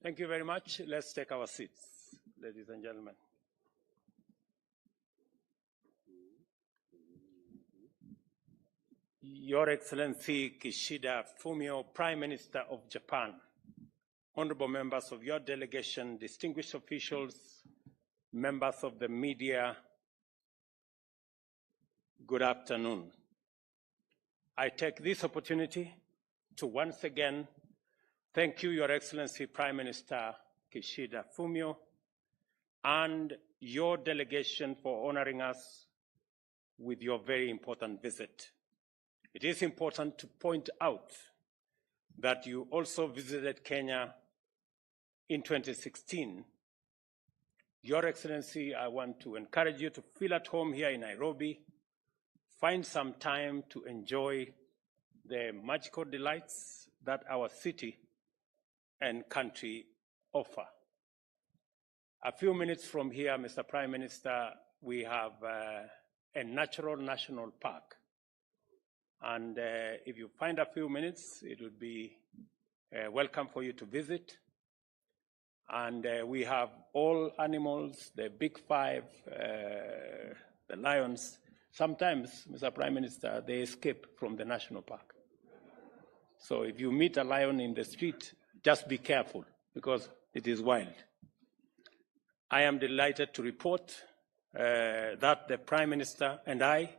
Thank you very much. Let's take our seats, ladies and gentlemen. Your Excellency Kishida Fumio, Prime Minister of Japan, honorable members of your delegation, distinguished officials, members of the media, good afternoon. I take this opportunity to once again thank you, Your Excellency Prime Minister Kishida Fumio, and your delegation for honoring us with your very important visit. It is important to point out that you also visited Kenya in 2016. Your Excellency, I want to encourage you to feel at home here in Nairobi. Find some time to enjoy the magical delights that our city and country offer. A few minutes from here, Mr. Prime Minister, we have a natural national park. And if you find a few minutes, it would be welcome for you to visit. And we have all animals, the big five, the lions. Sometimes, Mr. Prime Minister, they escape from the national park. So if you meet a lion in the street, just be careful because it is wild. I am delighted to report that the Prime Minister and I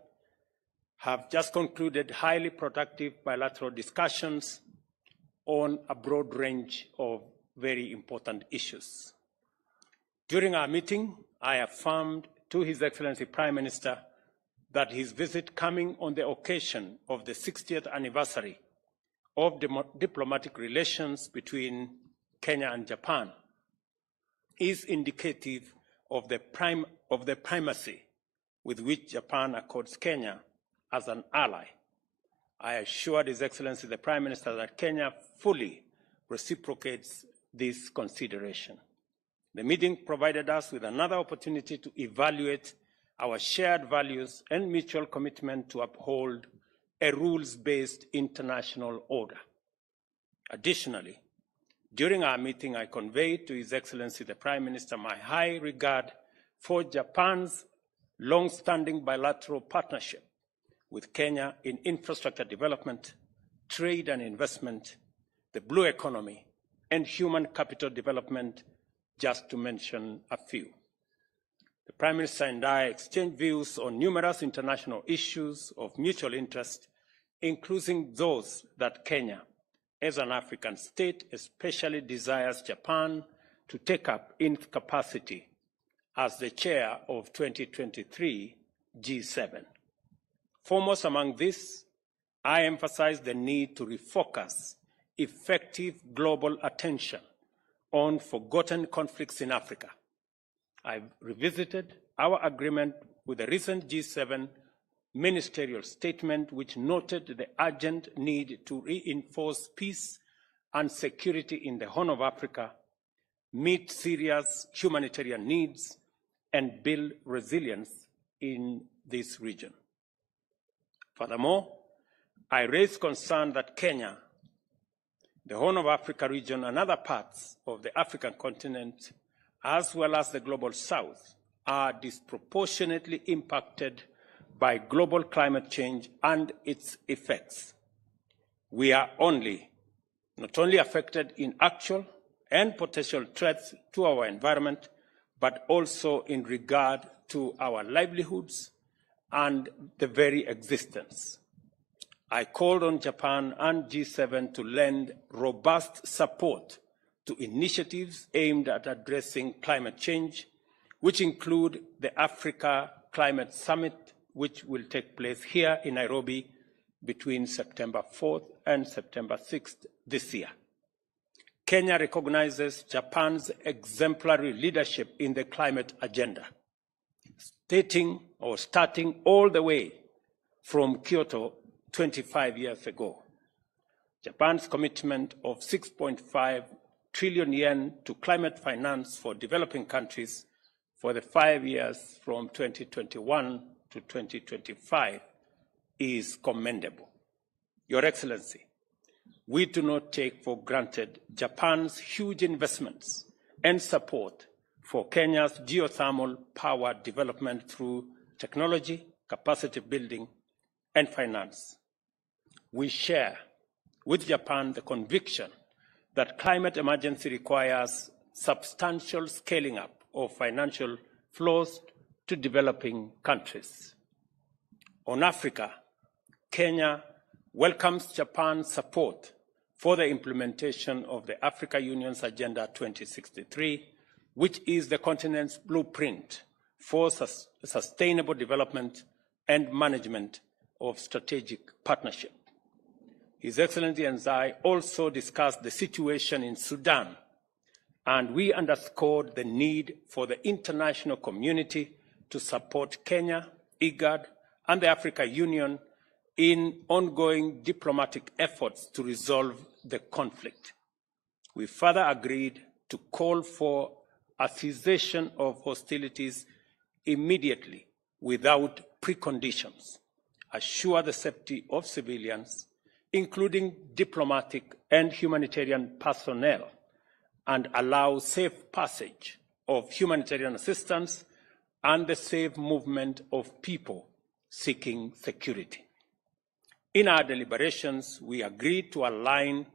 have just concluded highly productive bilateral discussions on a broad range of very important issues. During our meeting, I affirmed to His Excellency Prime Minister that his visit coming on the occasion of the 60th anniversary of diplomatic relations between Kenya and Japan is indicative of the primacy with which Japan accords Kenya as an ally. I assured His Excellency the Prime Minister that Kenya fully reciprocates this consideration. The meeting provided us with another opportunity to evaluate our shared values and mutual commitment to uphold a rules-based international order. Additionally, during our meeting, I conveyed to His Excellency the Prime Minister my high regard for Japan's long-standing bilateral partnership with Kenya in infrastructure development, trade and investment, the blue economy, and human capital development, just to mention a few. The Prime Minister and I exchanged views on numerous international issues of mutual interest, including those that Kenya, as an African state, especially desires Japan to take up in capacity as the chair of 2023 G7. Foremost among this, I emphasized the need to refocus effective global attention on forgotten conflicts in Africa. I revisited our agreement with the recent G7 ministerial statement, which noted the urgent need to reinforce peace and security in the Horn of Africa, meet serious humanitarian needs, and build resilience in this region. Furthermore, I raised concern that Kenya, the Horn of Africa region, and other parts of the African continent, as well as the Global South, are disproportionately impacted by global climate change and its effects. We are not only affected in actual and potential threats to our environment, but also in regard to our livelihoods and the very existence. I called on Japan and G7 to lend robust support to initiatives aimed at addressing climate change, which include the Africa Climate Summit, which will take place here in Nairobi between September 4th and September 6th this year. Kenya recognizes Japan's exemplary leadership in the climate agenda, starting all the way from Kyoto 25 years ago. Japan's commitment of 6.5 trillion yen to climate finance for developing countries for the 5 years from 2021 to 2025 is commendable. Your Excellency, we do not take for granted Japan's huge investments and support for Kenya's geothermal power development through technology, capacity building, and finance. We share with Japan the conviction that climate emergency requires substantial scaling up of financial flows to developing countries. On Africa, Kenya welcomes Japan's support for the implementation of the Africa Union's Agenda 2063, which is the continent's blueprint for sustainable development and management of strategic partnership. His Excellency and I also discussed the situation in Sudan, and we underscored the need for the international community to support Kenya, IGAD, and the Africa Union in ongoing diplomatic efforts to resolve the conflict. We further agreed to call for a cessation of hostilities immediately without preconditions, assure the safety of civilians, including diplomatic and humanitarian personnel, and allow safe passage of humanitarian assistance and the safe movement of people seeking security. In our deliberations, we agreed to align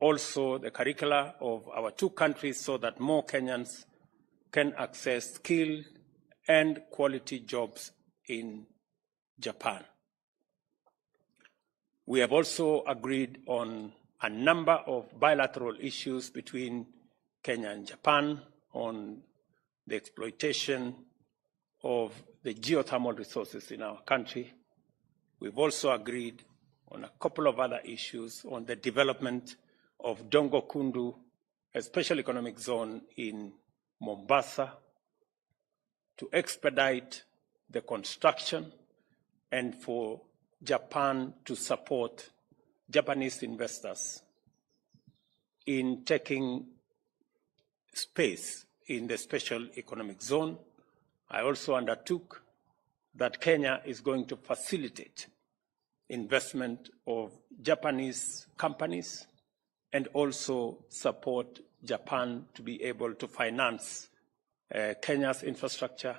also the curricula of our two countries so that more Kenyans can access skilled and quality jobs in Japan. We have also agreed on a number of bilateral issues between Kenya and Japan on the exploitation of the geothermal resources in our country. We've also agreed on a couple of other issues on the development of Dongo Kundu, a special economic zone in Mombasa, to expedite the construction and for Japan to support Japanese investors in taking space in the special economic zone. I also undertook that Kenya is going to facilitate investment of Japanese companies and also support Japan to be able to finance Kenya's infrastructure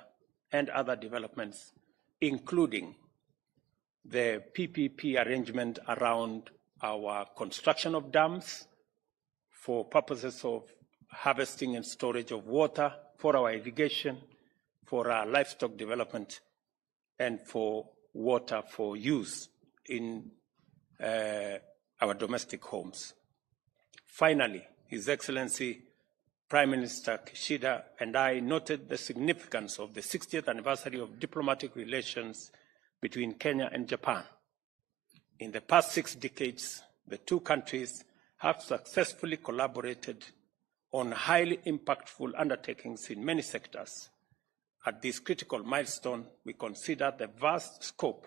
and other developments, including the PPP arrangement around our construction of dams for purposes of harvesting and storage of water, for our irrigation, for our livestock development, and for water for use in our domestic homes. Finally, His Excellency Prime Minister Kishida and I noted the significance of the 60th anniversary of diplomatic relations between Kenya and Japan. In the past 6 decades, the two countries have successfully collaborated on highly impactful undertakings in many sectors. At this critical milestone, we consider the vast scope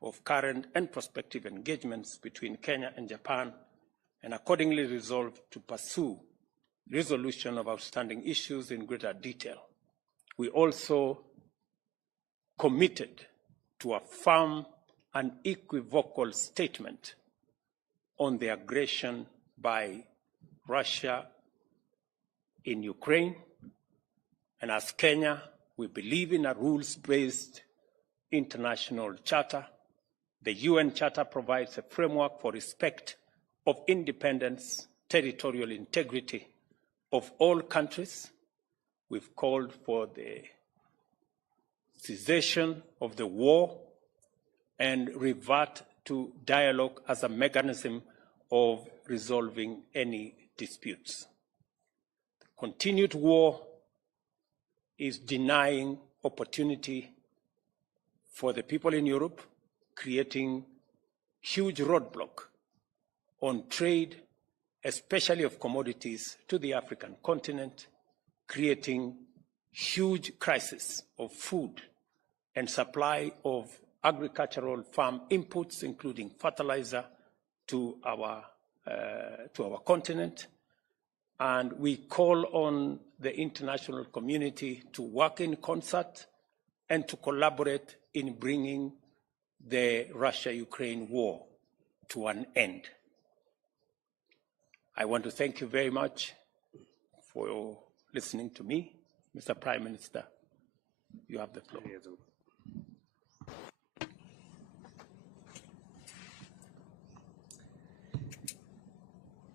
of current and prospective engagements between Kenya and Japan, and accordingly resolved to pursue resolution of outstanding issues in greater detail. We also committed to a firm and equivocal statement on the aggression by Russia in Ukraine. And as Kenya, we believe in a rules-based international charter. The UN Charter provides a framework for respect of independence, territorial integrity of all countries. We've called for the cessation of the war and revert to dialogue as a mechanism of resolving any disputes. Continued war is denying opportunity for the people in Europe, creating huge roadblock on trade, especially of commodities, to the African continent, creating huge crisis of food and supply of agricultural farm inputs, including fertilizer, to our continent. And we call on the international community to work in concert and to collaborate in bringing the Russia-Ukraine war to an end. I want to thank you very much for listening to me. Mr. Prime Minister, you have the floor.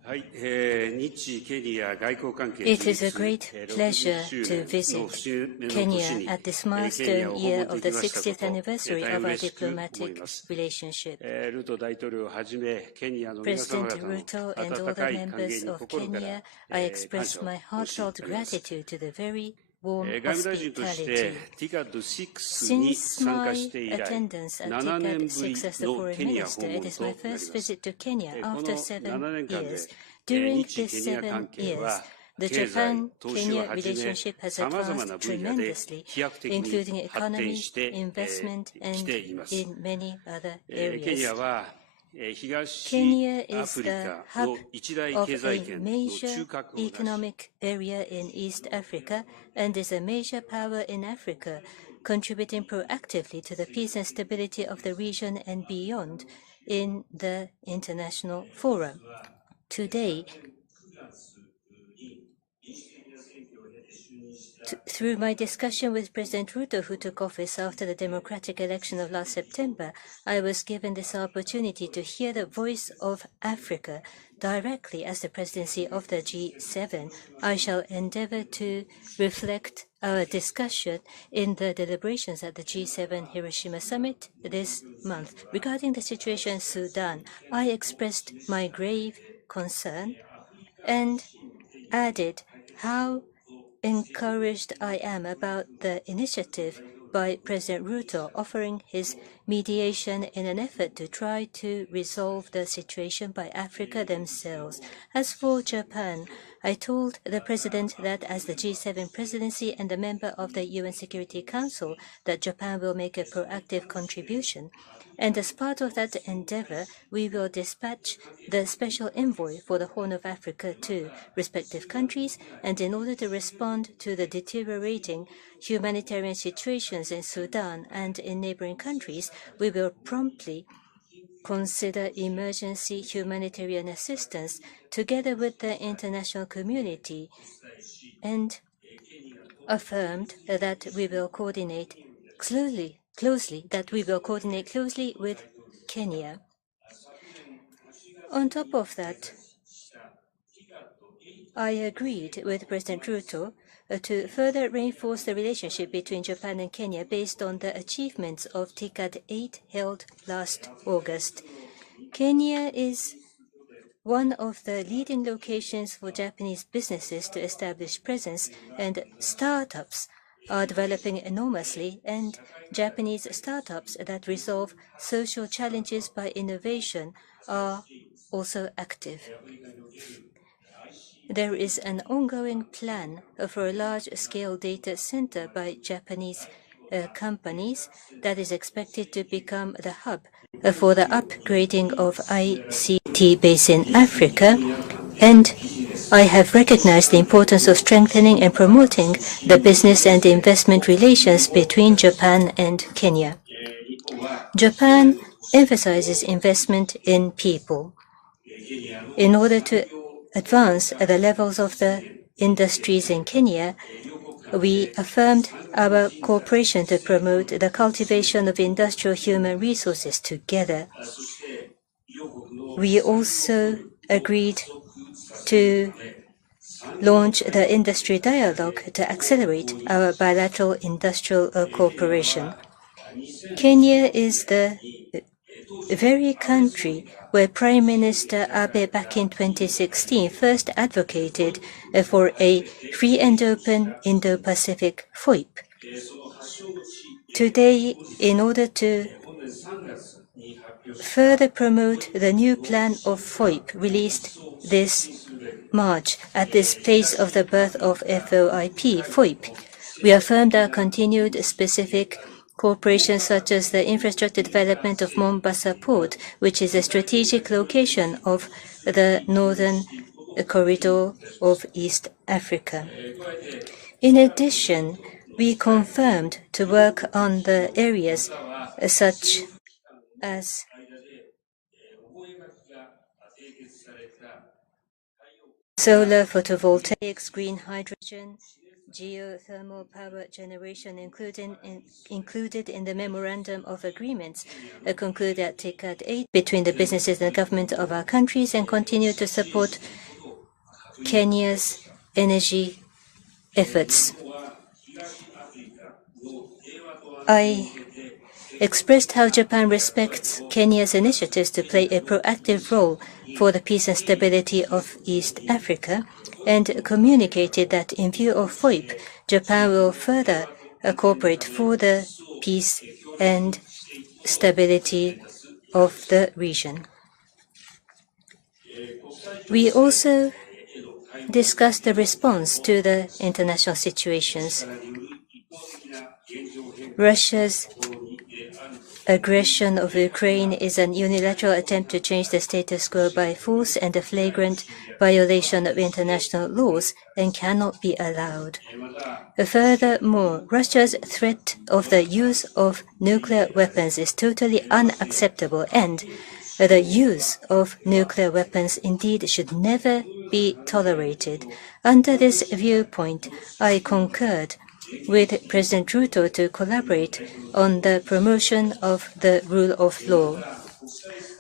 はい、日ケニア外交関係 It is a great pleasure to visit Kenya at this milestone year of the 60th anniversary of our diplomatic relationship. President Ruto and all the members of Kenya, I express my heartfelt gratitude to the very warm hospitality. Since my attendance at TICAD 6 as the foreign minister, it is my first visit to Kenya after 7 years. During these 7 years, the Japan-Kenya relationship has advanced tremendously, including economy, investment, and in many other areas. Kenya is the hub of a major economic area in East Africa and is a major power in Africa, contributing proactively to the peace and stability of the region and beyond in the international forum. Today, through my discussion with President Ruto, who took office after the democratic election of last September, I was given this opportunity to hear the voice of Africa directly as the presidency of the G7. I shall endeavor to reflect our discussion in the deliberations at the G7 Hiroshima summit this month. Regarding the situation in Sudan, I expressed my grave concern and added how encouraged I am about the initiative by President Ruto offering his mediation in an effort to try to resolve the situation by Africa themselves. As for Japan, I told the President that as the G7 presidency and a member of the UN Security Council, that Japan will make a proactive contribution. And as part of that endeavor, we will dispatch the special envoy for the Horn of Africa to respective countries, and in order to respond to the deteriorating humanitarian situations in Sudan and in neighboring countries, we will promptly consider emergency humanitarian assistance together with the international community, and affirmed that we will coordinate closely with Kenya. On top of that, I agreed with President Ruto to further reinforce the relationship between Japan and Kenya based on the achievements of TICAD 8 held last August. Kenya is one of the leading locations for Japanese businesses to establish presence, and startups are developing enormously, and Japanese startups that resolve social challenges by innovation are also active. There is an ongoing plan for a large-scale data center by Japanese companies that is expected to become the hub for the upgrading of ICT base in Africa, and I have recognized the importance of strengthening and promoting the business and investment relations between Japan and Kenya. Japan emphasizes investment in people. In order to advance at the levels of the industries in Kenya, we affirmed our cooperation to promote the cultivation of industrial human resources together. We also agreed to launch the industry dialogue to accelerate our bilateral industrial cooperation. Kenya is the very country where Prime Minister Abe back in 2016 first advocated for a free and open Indo-Pacific FOIP. Today, in order to further promote the new plan of FOIP released this March at this place of the birth of FOIP, we affirmed our continued specific cooperation, such as the infrastructure development of Mombasa Port, which is a strategic location of the northern corridor of East Africa. In addition, we confirmed to work on the areas such as solar photovoltaics, green hydrogen, geothermal power generation included in the Memorandum of Agreements concluded at TICAD 8 between the businesses and the government of our countries, and continue to support Kenya's energy efforts. I expressed how Japan respects Kenya's initiatives to play a proactive role for the peace and stability of East Africa, and communicated that in view of FOIP, Japan will further cooperate for the peace and stability of the region. We also discussed the response to the international situations. Russia's aggression of Ukraine is an unilateral attempt to change the status quo by force and a flagrant violation of international laws and cannot be allowed. Furthermore, Russia's threat of the use of nuclear weapons is totally unacceptable, and the use of nuclear weapons indeed should never be tolerated. Under this viewpoint, I concurred with President Ruto to collaborate on the promotion of the rule of law.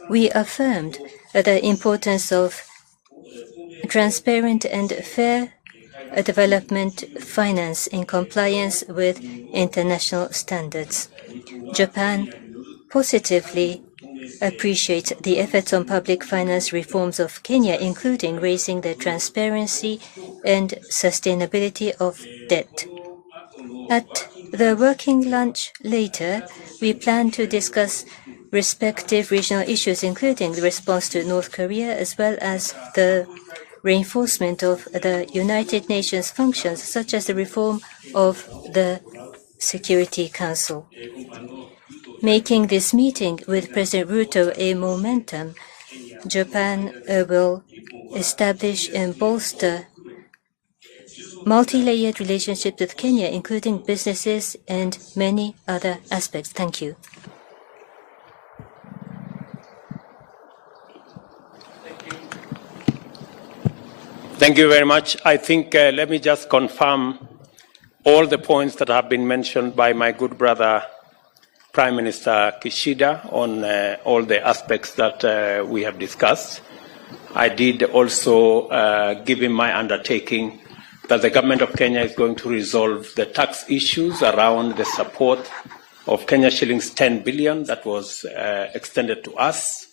We affirmed the importance of transparent and fair development finance in compliance with international standards. Japan positively appreciates the efforts on public finance reforms of Kenya, including raising the transparency and sustainability of debt. At the working lunch later, we plan to discuss respective regional issues, including the response to North Korea, as well as the reinforcement of the United Nations functions, such as the reform of the Security Council. Making this meeting with President Ruto a momentum, Japan will establish and bolster multi-layered relationships with Kenya, including businesses and many other aspects. Thank you. Thank you very much. I think let me just confirm all the points that have been mentioned by my good brother, Prime Minister Kishida, on all the aspects that we have discussed. I did also give him my undertaking that the government of Kenya is going to resolve the tax issues around the support of Kenya shillings 10 billion that was extended to us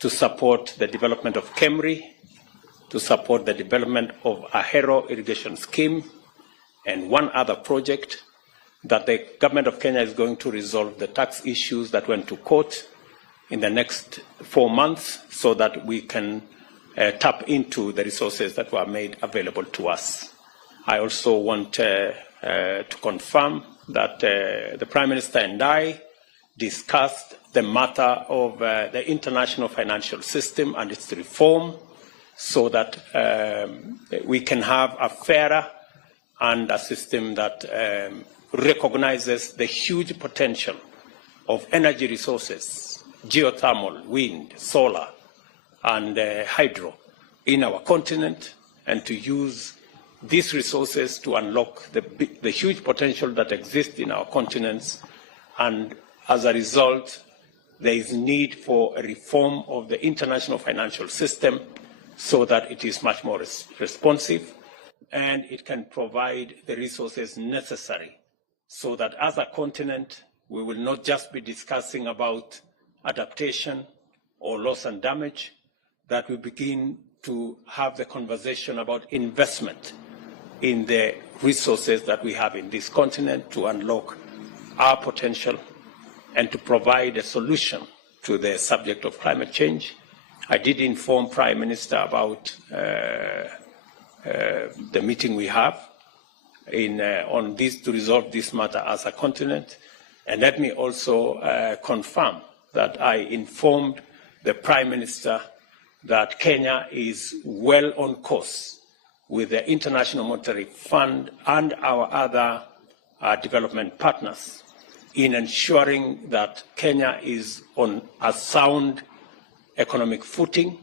to support the development of KEMRI, to support the development of Ahero irrigation scheme, and one other project, that the government of Kenya is going to resolve the tax issues that went to court in the next 4 months so that we can tap into the resources that were made available to us. I also want to confirm that the Prime Minister and I discussed the matter of the international financial system and its reform so that we can have a fairer and a system that recognizes the huge potential of energy resources, geothermal, wind, solar, and hydro in our continent, and to use these resources to unlock the huge potential that exists in our continents. And as a result, there is need for a reform of the international financial system so that it is much more responsive and it can provide the resources necessary so that as a continent, we will not just be discussing about adaptation or loss and damage, that we begin to have the conversation about investment in the resources that we have in this continent to unlock our potential and to provide a solution to the subject of climate change. I did inform Prime Minister about the meeting we have on this to resolve this matter as a continent. And let me also confirm that I informed the Prime Minister that Kenya is well on course with the International Monetary Fund and our other development partners in ensuring that Kenya is on a sound economic footing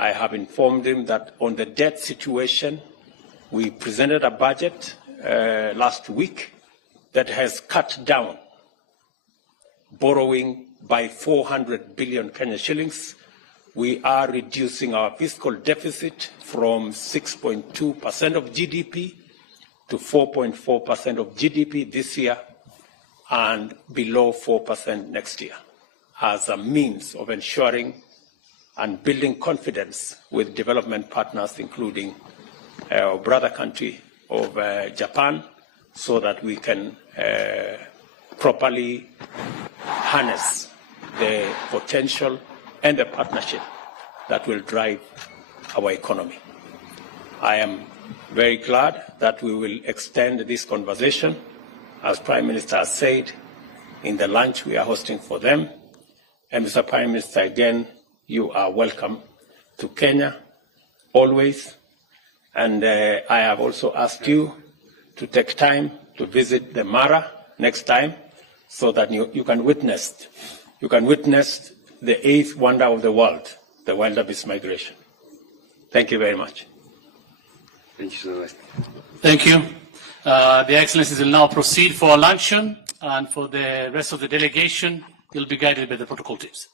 I have informed him that on the debt situation, we presented a budget last week that has cut down borrowing by 400 billion Kenya shillings. We are reducing our fiscal deficit from 6.2% of GDP to 4.4% of GDP this year and below 4% next year as a means of ensuring and building confidence with development partners, including our brother country of Japan, so that we can properly harness the potential and the partnership that will drive our economy. I am very glad that we will extend this conversation, as Prime Minister has said, in the lunch we are hosting for them. And Mr. Prime Minister, again, you are welcome to Kenya always. And I have also asked you to take time to visit the Mara next time, so that you can witness the eighth wonder of the world, the wildebeest migration. Thank you very much. Thank you so much. Thank you. The Excellencies will now proceed for luncheon, and for the rest of the delegation, you'll be guided by the protocol teams.